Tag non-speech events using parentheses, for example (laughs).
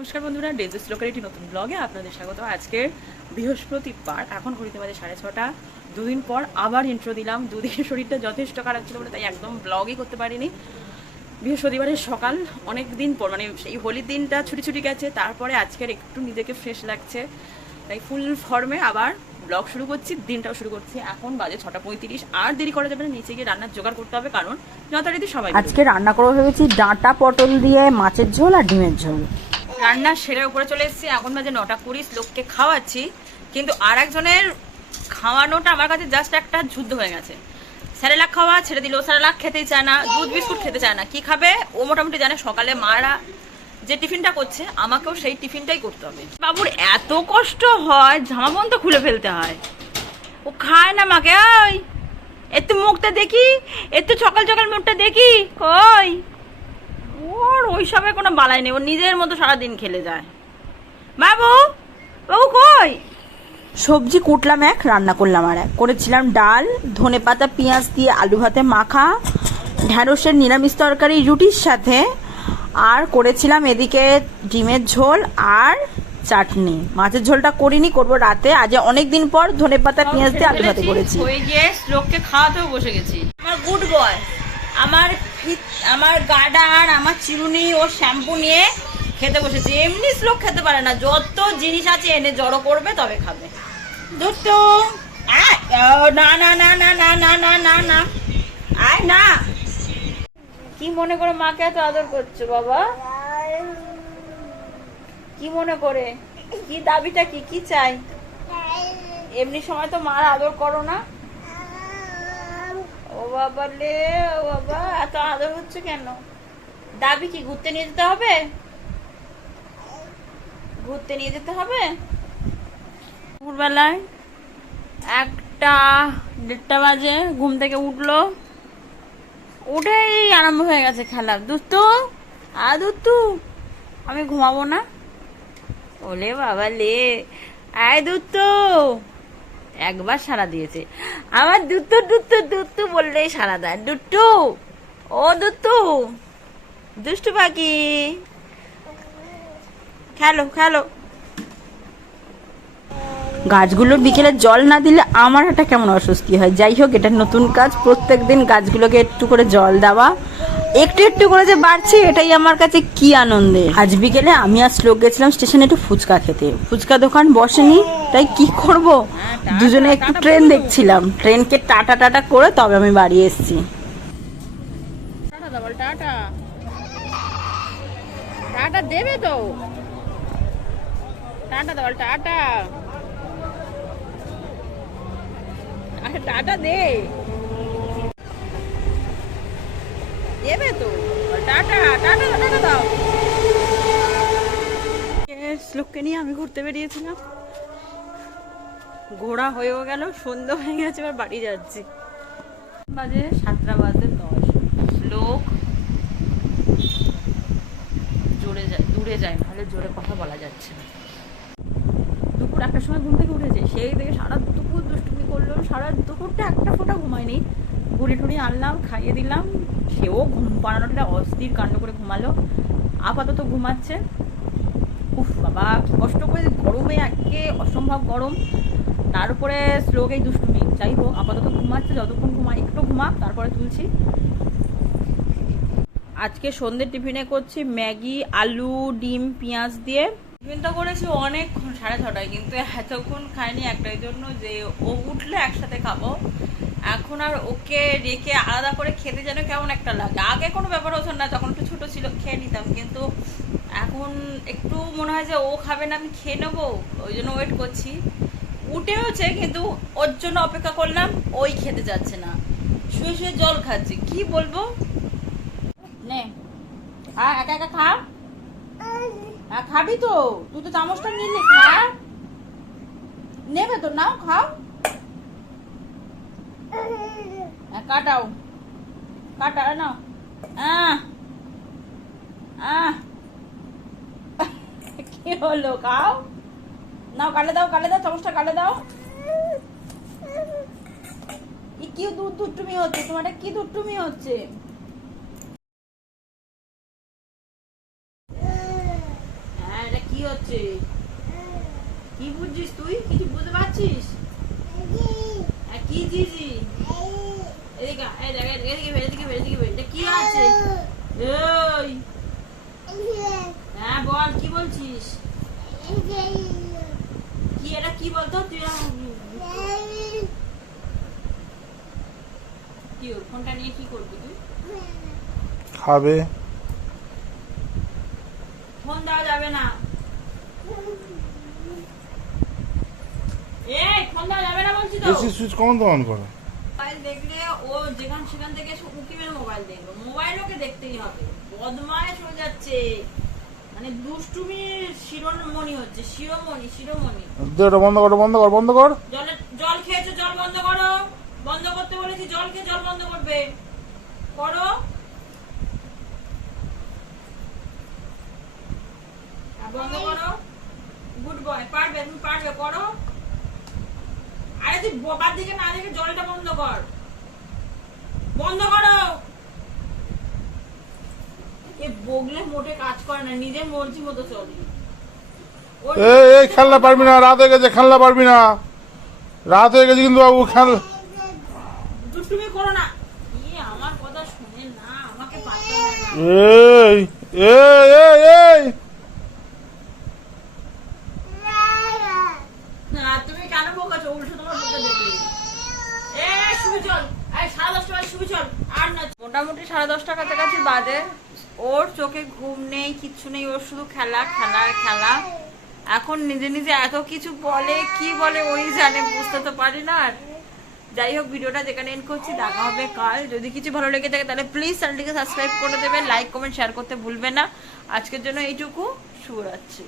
নমস্কার বন্ধুরা, ডেজেস লোকের একটি নতুন ব্লগে আপনাদের স্বাগত। আজকের বৃহস্পতিবার এখন ঘড়িতে বাজে সাড়ে ছটা। দুদিন পর আবার ইন্ট্রো দিলাম। দুদিন শরীরটা যথেষ্ট খারাপ ছিল বলে তাই একদম ব্লগই করতে পারিনি। বৃহস্পতিবারের সকাল অনেক দিন পর মানে সেই হোলির দিনটা ছুটি ছুটি গেছে, তারপরে আজকের একটু নিজেকে ফ্রেশ লাগছে। তাই ফুল ফর্মে আবার ব্লগ শুরু করছি, দিনটাও শুরু করছি। এখন বাজে ছটা পঁয়ত্রিশ। আর দেরি করা যাবে না, নিচে গিয়ে রান্নার জোগাড় করতে হবে, কারণ যথারীতি সবাই আজকে রান্না করব ভেবেছি ডাঁটা পটল দিয়ে মাছের ঝোল আর ডিমের ঝোল। রান্না সেরে উপরে চলে এসেছি। এখন বাজে নটা কুড়ি, লোককে খাওয়াচ্ছি। কিন্তু আর একজনের খাওয়ানোটা আমার কাছে জাস্ট একটা যুদ্ধ হয়ে গেছে। স্যারেলাক খাওয়া ছেড়ে দিল, স্যারেলাক খেতেই চায় না, দুধ বিস্কুট খেতে চায় না। কি খাবে? ও মোটামুটি জানে সকালে মারা যে টিফিনটা করছে, আমাকেও সেই টিফিনটাই করতে হবে। বাবুর এত কষ্ট হয়, জামা পর্যন্ত খুলে ফেলতে হয়। ও খায় না মাকে ওই, একটু মুখটা দেখি, একটু সকাল সকাল মুখটা দেখি, কই? ওর ওই ওইসবে কোনো বালাই নেই ও নিজের মতো সারাদিন খেলে যায়। বাবু বাবু কই? সবজি কুটলাম এক রান্না করলাম আর এক। করেছিলাম ডাল ধনে পাতা পেঁয়াজ দিয়ে আলু ভাতে মাখা ঢ্যাঁড়সের নিরামিষ তরকারি রুটির সাথে আর করেছিলাম এদিকে ডিমের ঝোল আর চাটনি। মাছের ঝোলটা করিনি করব রাতে। আজ অনেক দিন পর ধনে পাতা পেঁয়াজ দিয়ে আলু ভাতে করেছি। হয়ে গিয়ে লোককে খাওয়াতেও বসে গেছি। আমার গুড বয় আমার আমার গার্ডার আমার চিরুনি ও শ্যাম্পু নিয়ে খেতে বসেছে। এমনি শ্লোক খেতে পারে না। যত জিনিস আছে এনে জড়ো করবে, তবে খাবে। দুটো না না না না না না না না না। আয়, না। কি মনে করে মাকে এত আদর করছ, বাবা? কি মনে করে? কি দাবিটা কি? কি চাই? এমনি সময় তো মার আদর করো না। ও বাবা লে ও বাবা, এত আদর হচ্ছে কেন? দাবি কি ঘুরতে নিয়ে যেতে হবে? ঘুরতে নিয়ে যেতে হবে? দুপুরবেলায় একটা দেড়টা বাজে ঘুম থেকে উঠল। উঠেই আরম্ভ হয়ে গেছে খেলা। দুস্তু আ দুস্তু আমি ঘুমাবো না? ওলে বাবা লে। আয় দুত্তু একবার সারা দিয়েছে। আমার দুত্তু দুত্তু দুত্তু বললেই সারা দেয়। দুট্টু ও দুত্তু, দুষ্টু পাখি। খেলো খেলো। গাছগুলোর বিকেলে জল না দিলে আমার একটা কেমন অস্বস্তি হয়? যাই হোক, এটা নতুন কাজ। প্রত্যেক দিন গাছগুলোকে একটু করে জল দেওয়া। একটু একটু করে যে বাড়ছে, এটাই আমার কাছে কি আনন্দে আজ বিকেলে আমি আর শ্লোক গেছিলাম স্টেশনে একটু ফুচকা খেতে। ফুচকা দোকান বসেনি, তাই কি করব? দুজনে একটু ট্রেন দেখছিলাম। ট্রেনকে টাটা টাটা করে তবে আমি বাড়ি এসেছি। টাটা দেবে তো। টাটা দাবল টাটা। টাটা দে। দেবে তো? টাটা টাটা টাটা দাও। শ্লোককে নিয়ে আমি ঘুরতে বেরিয়েছিলাম। ঘোড়া হয়েও গেল সন্ধ্যা হয়ে গেছে, এবার বাড়ি যাচ্ছি। বাজে সাতটা বাজে দশ। শ্লোক জোরে যায়, দূরে যায় ভালো জোরে কথা বলা যাচ্ছে না। দুপুর একটার সময় ঘুম থেকে উঠেছে, সেই থেকে সারা দুপুর দুষ্টুমি করল, সারা দুপুরটা একটা ফোঁটা ঘুমায়নি। ঘুরি টুরি আনলাম, খাইয়ে দিলাম। সেও ঘুম পাড়ানোটা অস্থির কাণ্ড করে ঘুমালো। আপাতত ঘুমাচ্ছে। উফ বাবা কষ্ট করে গরমে একে অসম্ভব গরম। তার উপরে স্লোক এই দুষ্টুমি। যাই হোক, আপাতত ঘুমাচ্ছে, যতক্ষণ ঘুমা একটু ঘুমাক, তারপরে তুলছি। আজকে সন্ধ্যের টিফিনে করছি ম্যাগি, আলু, ডিম, পেঁয়াজ দিয়ে। টিফিনটা করেছি অনেকক্ষণ, সাড়ে ছটায়, কিন্তু এতক্ষণ খাইনি একটাই জন্য যে ও উঠলে একসাথে খাব। এখন আর ওকে রেখে আলাদা করে খেতে যেন কেমন একটা লাগে। আগে কোনো ব্যাপার হতো না তখন একটু ছোটো ছিল খেয়ে নিতাম, কিন্তু এখন একটু মনে হয় যে ও খাবে না, আমি খেয়ে নেব, ওই জন্য ওয়েট করছি। উঠেওছে, কিন্তু ওর জন্য অপেক্ষা করলাম, ওই খেতে যাচ্ছে না। শুয়ে শুয়ে জল খাচ্ছে, কি বলব? নে, খা, একা একা খা। হ্যাঁ খাবি তো, তুই তো চামচটা নিলি, খা। নেবে তো, নাও, খাও। হ্যাঁ, কাটাও। কাটা নাও। আহ আহ। (laughs) কি হলো খাও? নাও কালে দাও কালে দাও চামচটা কালে দাও। কি দুধ দুষ্টুমি হচ্ছে? তোমার এটা কি হচ্ছে? হ্যাঁ রে কি হচ্ছে? কি বুঝছিস তুই? কিছু বুঝতে পারছিস? হ্যাঁ, কি জিজি কি আছে? ওই হ্যাঁ বল কি বলছিস? কি এটা কি বলতো? তুই কি ফোনটা নিয়ে কি করবি তুই? খাবে। ফোন দেওয়া যাবে না। এই ফোন দেওয়া যাবে না বলছি তো। এসি সুইচ কখন অন করে? দেখলে ও যেখান সেখান থেকে এসে উকিমের মোবাইল দেখবে মোবাইল ওকে দেখতেই হবে। বদমাইশ হয়ে যাচ্ছে। মানে দুষ্টুমির শিরোমণি হচ্ছে শিরোমণি শিরোমণি। ওটা বন্ধ কর বন্ধ কর বন্ধ কর। জলে জল খেয়েছো জল বন্ধ করো। বন্ধ করতে বলেছি জল খেয়ে জল বন্ধ করবে। করো। বন্ধ করো। গুড বয় পারবে তুমি পারবে করো। আরে তুই বাবার দিকে না দেখে জলটা বন্ধ কর। বন্ধ করো। এ বগলে মোটে কাজ করে না নিজের মর্জি মতো চলে। এই এই খেলনা পারবি না রাত হয়ে গেছে খেলনা পারবি না। রাত হয়ে গেছে কিন্তু বাবু খেল দুষ্টুমি করো না। ইয়ে আমার কথা শুনে না আমাকে এই এই না, তুমি কেন বকাছো উল্টো তোমার বকে দেবে এ শুয়ে চল এই সাড়ে দশটা বাজে শুয়ে চল আর না মোটামুটি সাড়ে দশটা কাছাকাছি বাজে। ওর চোখে ঘুম নেই, কিচ্ছু নেই, ওর শুধু খেলা খেলা খেলা। এখন নিজে নিজে এত কিছু বলে, কি বলে ওই জানে, বুঝতে তো পারি না। আর যাই হোক, ভিডিওটা যেখানে এন্ড করছি, দেখা হবে কাল। যদি কিছু ভালো লেগে থাকে, তাহলে প্লিজ চ্যানেলটিকে সাবস্ক্রাইব করে দেবেন লাইক কমেন্ট শেয়ার করতে ভুলবে না। আজকের জন্য এইটুকু। শুভরাত্রি।